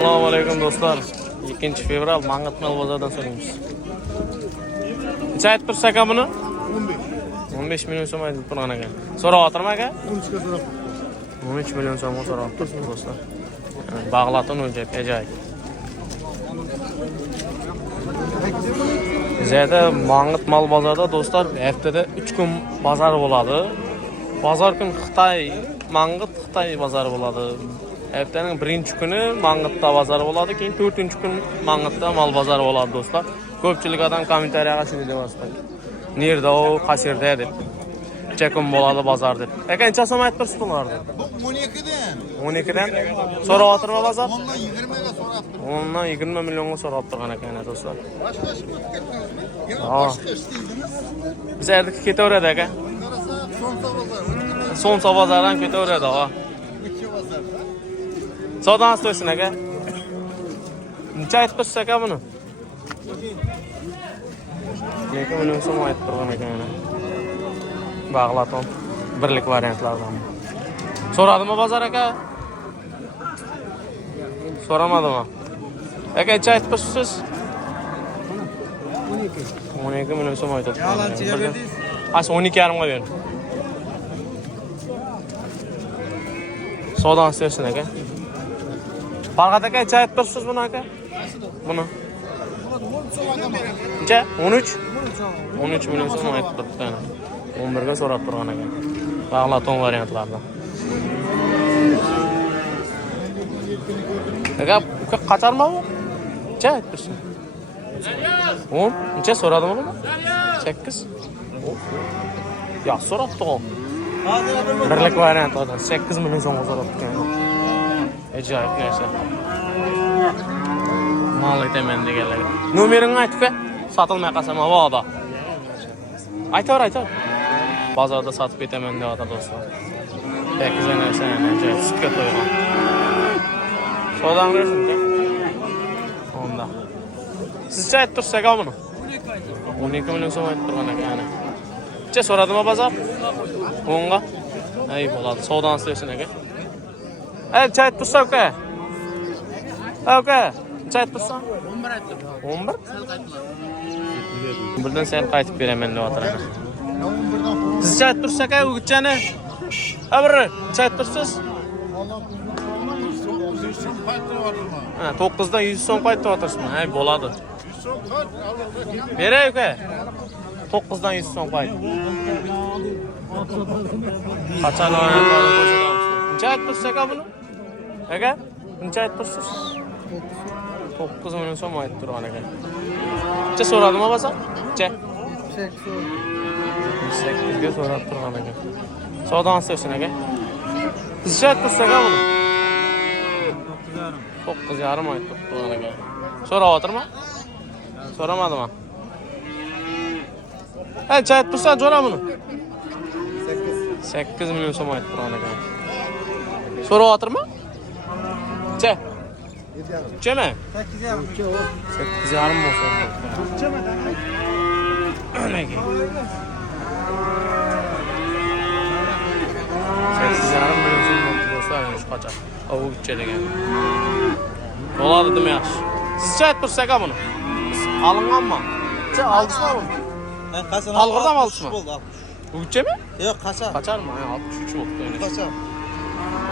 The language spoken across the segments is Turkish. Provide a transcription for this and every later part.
Assalomu alaykum do'stlar. 2-fevral Mang'it mal bozoridan so'raymiz. Necha aytib tursa aka buni? 15 million so'm aytib turgan ekan. So'rayaptimi aka? 13 ga so'rab. 13 million so'mga so'rayapti do'stlar. Bag'latun o'lja ajoyib. Bizda Mang'it mal bozorida do'stlar haftada 3 kun bozor bo'ladi. Bozor kun Xitoy, Mang'it Xitoy bozori bo'ladi. Haftaning birinchi kuni Mang'itda bozor bo'ladi, keyin 4-kun Mang'itda mal bozori bo'ladi do'stlar. Ko'pchilik odam kommentariyaga shuni deyapti. Nerda u, qayerda deb. Necha kun bo'ladi bozor deb. Aka necha so'm aytib tursiz bularni? 12dan. 12dan so'rayaptimi bozor? 10dan 20 ga so'rabdi. 10dan 20 millionga so'rab turgan ekan do'stlar. Boshqa ish qilib ketdingizmi? Yo'q, Ha. boshqa ish deydingiz. Biz yerdagi ketaveradi aka. Qarasa, Sonsa bozor. Sonsa bozordan ketaveradi, ha. Necha bozorda? Savdan stoysin aka. Necha aytib tursiz aka buni? 2 million so'm aytib turgan ekan. Bag'laton birlik variantlardan. So'radimi bozor aka? So'ramadimi? Aka necha aytib tursiz? 12 million so'm aytib turgan. Yalanchiga berdingiz? Asli 12,5 ga berdim. Savdan stoysin aka. Farqat aka necha aytib tursiz buni aka? Buni. Necha? 13? 13 million so'm aytib turibdi. 11 ga so'rab turgan ekan. Bag'laton variantlardan. Aka qacharmi bu? Necha aytib tursiz? 10? Necha so'radimi buni? 8? Yo'q, so'rabdi-ku. Birlik variantlardan 8 million so'mga so'rabdi ekan. Ajoyib narsa. Mal aytaman deganlar. Nomeringni aytib ber. Sotilmay qolsam havoda. Aytaver. Bozorda sotib ketaman deyapti do'stlar. 8 narsa ajoyib sutga to'ygan. Sodan bersin-da. Onda. Sizcha aytib tursiz aka buni? 12 million so'm aytib turgan ekan. Necha so'radimi bozor? 10 ga. Ay bo'ladi. Savdan istaysan aka. Necha aytib tursa aka? Aka, necha aytib tursa? 11 aytdim. 11? Birdan sal qaytib beraman deb o'tiraman. 11dan Sizcha aytib tursa aka o'gitchani? Abri, necha aytib tursiz? Ha, 9 dan 100 so'm qaytib o'tirsizmi? Ay bo'ladi. Beray aka. 9 dan 100 so'm qayt. Qachon oynatlarni ko'rsatamiz. Necha aytib tursiz aka buni? Aka, necha aytib tursiz? 9 million so'm aytib turgan ekan. Necha so'radimi bozor? Necha? 8 ga so'rab turgan ekan. Savdan istaysan aka. Necha aytib tursiz aka buni? 9,5 aytib turgan ekan. So'rayaptimi? So'ramadimi? Necha aytib tursan, jo'ra buni? 8 million so'm aytib turgan ekan. So'rayaptimi? Necha? 7,5. 8,5 bo'lsa. 8,5 million so'm do'stlar, shu qachon. Ovutcha degan. Bo'ladi dema yaxshi. Sizcha aytib tursiz aka buni? Alinganmi? Necha oldingizmi buni? Alg'irdan oldingizmi? Bo'ldi. Ovutchami? Yo'q, qachon? Qacharmi? 63 bo'ldi. Qachon?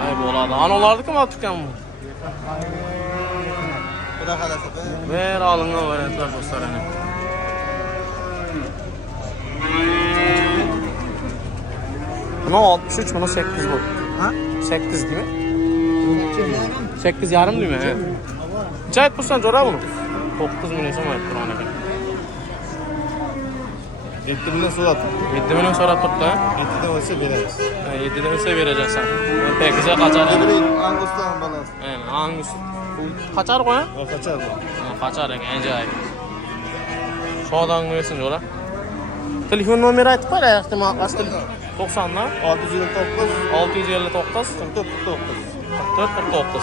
Ay bo'ladi. Anolarni kim olib turgan bu? Xudo xolasa. Ver olingan variantlar do'stlar ana. Buni 63, buni 8 bu. Ha? 8 mi? 8,5 deymi? Necha aytib tursan jo'ra buni? 9 million so'm aytib turgan ekan. 7 million so'rab. 7 million so'rab turibdi, ha? 7dan o'lsa beramiz. 7 dan o'lsa berajaksan. 8 ga qachar? Angustan balasi. Aynen, Angus. Bu qachar qo'ya? Qachar bu. Qachar ekan, ajoyib. Savdan qo'ysin jo'ra. Telefon nomeri aytib qo'y, ehtimol qasdi 90 dan 659 659 44 44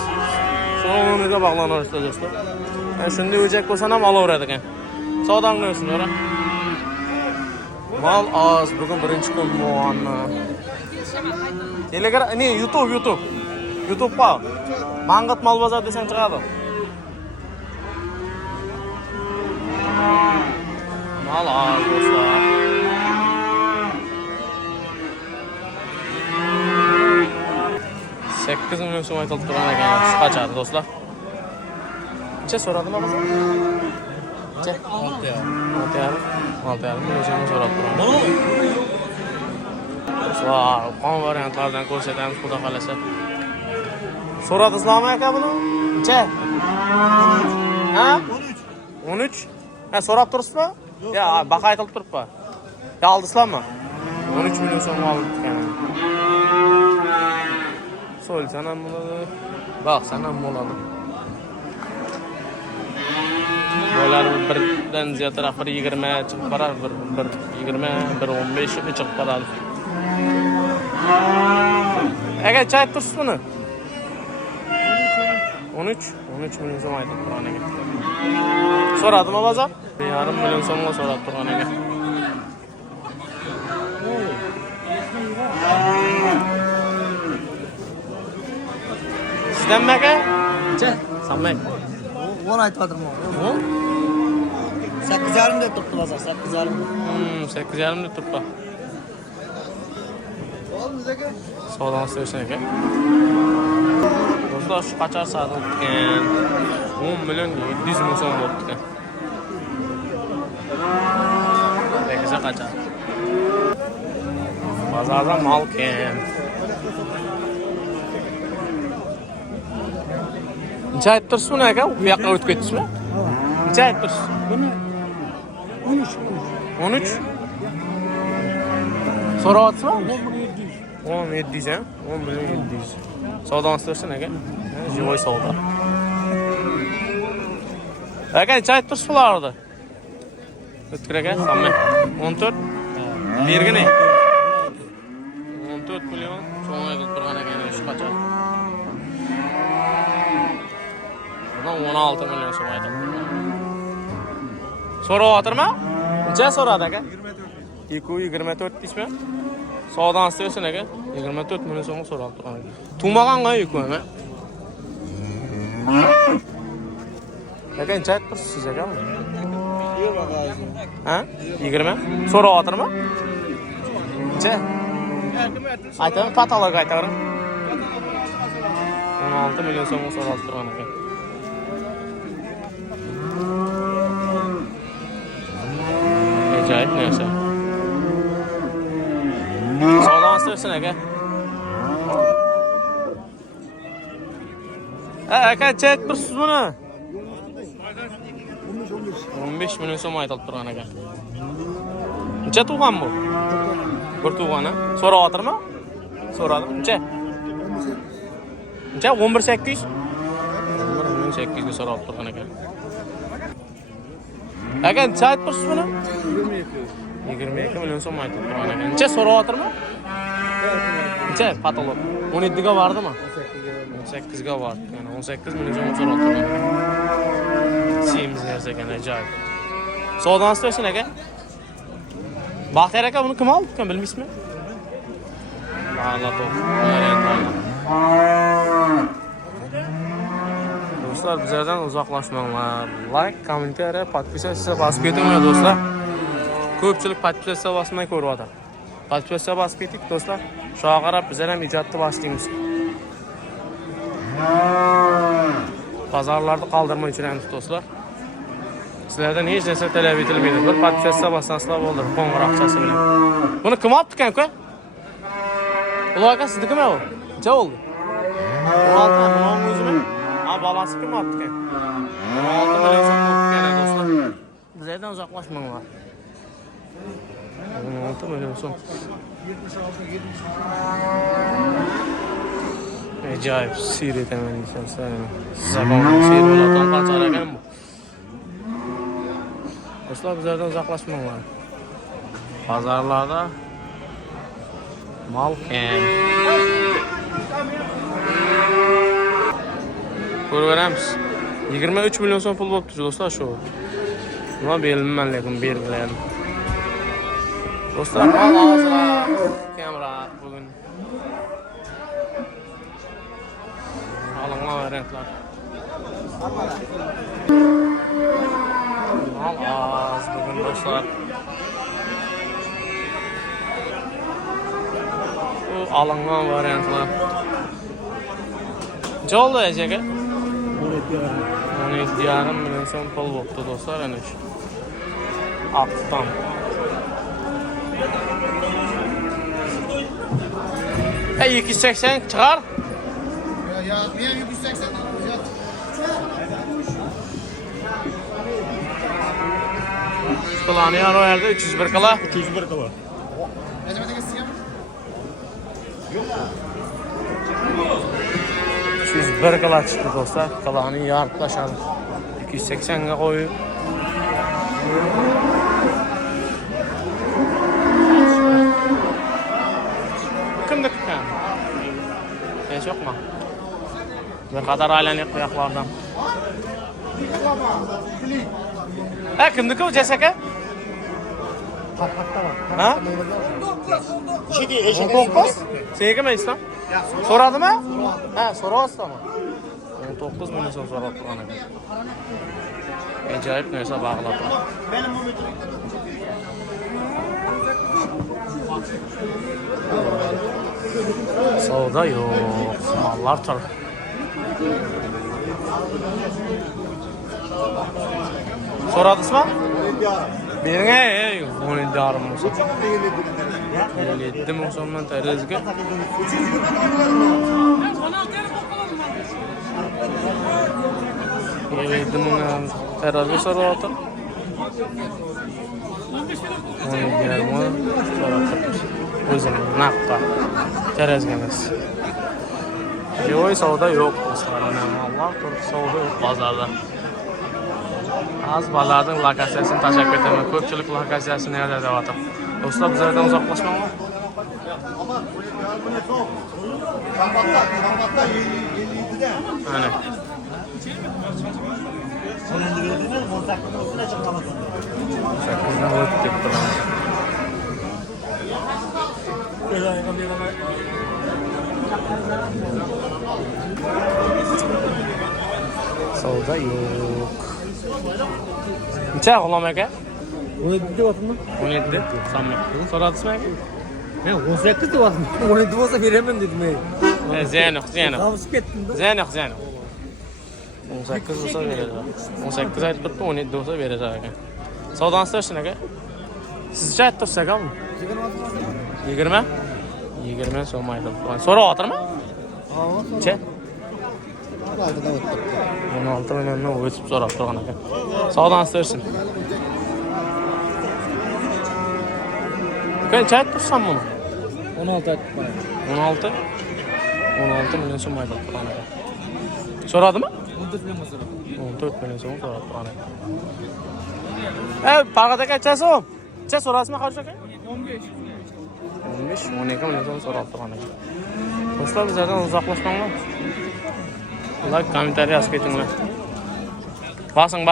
Shu nomerga bog'lanaverasiz do'stlar. Shunday o'jak bo'lsa ham olaveradi ekan. Savdan qo'ysin jo'ra. Mal oz, bugun birinchi kun muanna. Telegram, YouTube. YouTube bor. Mang'it mal bozor desang chiqadi. Mal az dostlar. Sekiz milyon so'm aytilib turgan ekan. Shu qachadi do'stlar. Necha so'radimi o'zi? Necha? 6,5 milyon so'm so'rab turgan. Do'stlar, qon variantlardan ko'rsatamiz, xudo xolasa. So'radingizlarmi aka buni? Necha? Ha? 13. Ha, so'rab turibsizmi? Ya, baqa aytilib turibmi? Ya, oldingizlarmi? 13 milyon so'm olib ekan. So'lsan ham bo'ladi. Baqsan ham bo'ladi. Bular birdan ziyodroq 1.20 chiqib qolar, 1.20, 1.15 chiqib qoladi. Aka chay tursiz buni? 13 milyon so'm aytib turgan ekan. So'radimi bozor? 1.5 milyon so'mga so'rab turgan ekan. Sizdanmi aka? Necha? Sanmay. 10 aytmadim o. 10? 8,5 deb turibdi bozor, 8,5. 8,5 deb turibdi. Savdodan istaysın aka. Do'stlar, shu qachar sotib ekan. 10 milyon 700 ming so'm bo'lib ekan. Bekasa qachar. Bozorda mal ekan. Necha aytib tursiz buni aka? Bu yoqqa o'tib ketdingizmi? Necha aytib tursiz? Buni 13. 13. So'rayapsizmi? 1700 ha? 10 milyon 700. Savdodan istaysın aka. Jivoy savdo. Aka, necha aytib tursiz bularni? O'tkir aka, hamma 14. Bergini. 14 milyon so'm aytib turgan ekan shu qachon. 16 milyon so'm aytib turgan. So'rayaptirmi? Necha so'radi aka? 24 deyishmi? Savdodan istaysın aka. 24 milyon so'm so'rab turgan ekan. Tug'maganmi yukmi? Aka, necha aytib tursiz aka? Ha? 20? So'rayaptirmi? Necha? Aytaman, patolog aytaverim. 16 milyon so'm so'rab turgan ekan. Ajoyib narsa. Savdodan istaysın aka. Aka, necha aytib tursiz buni? 15 milyon so'm aytilib turgan ekan. Necha tug'an bu? Bir tug'an, so'rayaptirmi? So'radim. Necha? Necha? 11.800? 11 milyon 800 ga so'rab turgan ekan. Aka, necha aytib tursiz buni? 22 milyon so'm aytib turgan ekan. Necha so'rayaptirmi? Necha? Patolog. 17 ga bordimi? 18 ga bordi. Yani 18 milyon so'm so'rab turgan ekan. Siyimiz narsa ekan, ajoyib. Savdodan istaysın aka? Baxtiyor aka, buni kim oldi ekan, bilmaysizmi? Allah to'p. Do'stlar, bizlardan uzoqlashmanglar. Like, kommentariya, podpisatsiya bosib ketinglar do'stlar. Ko'pchilik podpisatsiya bosmay ko'ryapti. Podpisatsiya bosib keting do'stlar. Shunga qarab bizlar ham ijodni boshlaymiz. Pazarlarda qoldirmay yuramiz do'stlar. Sizlardan hech narsa talab etilmaydi. Bir podpisatsiya bossangizlar bo'ldi, qo'ng'iroqchasi bilan. Buni kim olibdi ekan, uka? Uloq aka, siznikimi bu? Necha bo'ldi? 16 milyon o'zimi? Ha, bolasi kim olibdi ekan? 16 milyon so'm olibdi ekan do'stlar. Bizlardan uzoqlashmanglar. 16 milyon so'm. Ajoyib, sir etaman deysanlar. Zabon sir bo'ladigan qancha ekan bu? Do'stlar, bizlardan uzoqlashmanglar. Pazarlarda mal kam. Ko'ramiz. 23 milyon so'm pul bo'libdi do'stlar shu. Nima bilmayman, lekin belgiladim. Do'stlar, hozir kamera bugun alınma variantlar. Al. dostlar. Bu alıngan variantlar. Neçe oldu ejege? 12,5 milyon son pul boptu dostlar. Ana şu. Alttan. Hey 280 çıkar. Ya niye 180? Kullanıyor o yerde 301 kala. 201 kala. Necmet'e geçsin ya. 301 kala çıktı dostlar. Kalanı yarıklaşar. 280'e koyuyor. Kimde tutan? Hiç yok mu? Bir kadar ailenin kıyaklardan. Kimdi ki Ceseke? Ha? 19. Sen kime İslam? Soradı mı? Ha, soradı mı? 19 milyon son soradı bana. Acayip neyse bağladı. Savda yok, mallar tur. Soradınız mı? Birine 17 arım olsa. 57 mi olsa ondan terezgi. 17 mi terezgi soradı. 17 arım soradı. Özünün nakta terezgimiz. Yoy savda yok dostlar. Allah turp savda yok pazarda. Az balardan lokasiyasını təşəkkür etməm. Köpçülük lokasiyası nerede devatır? Dostlar bizlerden uzaklaşma var. Hani. Sakızdan ötüp gitti lan. Savda yok. Neçə oğlan məqə? 17 devatın mı? 17. Samimi. Soradınız məqə? Ya 18 devatın. 17 olsa veremem dedim ey. Zeynep. Namusu kettin de. Zeynep. 18 olsa verəcək. 18 ayet tuttu, 17 olsa verəcək. Savdan istersin əqə? Sizcə ayet tutsak mı? 20? 20 sormaydı. Sonra atır mı? Neçə? 16 milyonla o'tib so'rab turgan ekan. Savdan istersin. Qancha aytdirsan buni? 16 aytib bana. 16? 16 milyon so'm aytib turgan ekan. So'radimi? 14 milyon so'radi. 14 milyon so'm so'rab turgan ekan. Ey, parqada qanchasi o? Necha so'rasizmi qarshi aka? 15. 15, 12 milyon so'm so'rab turgan ekan. Do'stlar bizlardan uzoqlashmanglar. Like, kommentariy yozib ketinglar. Basing.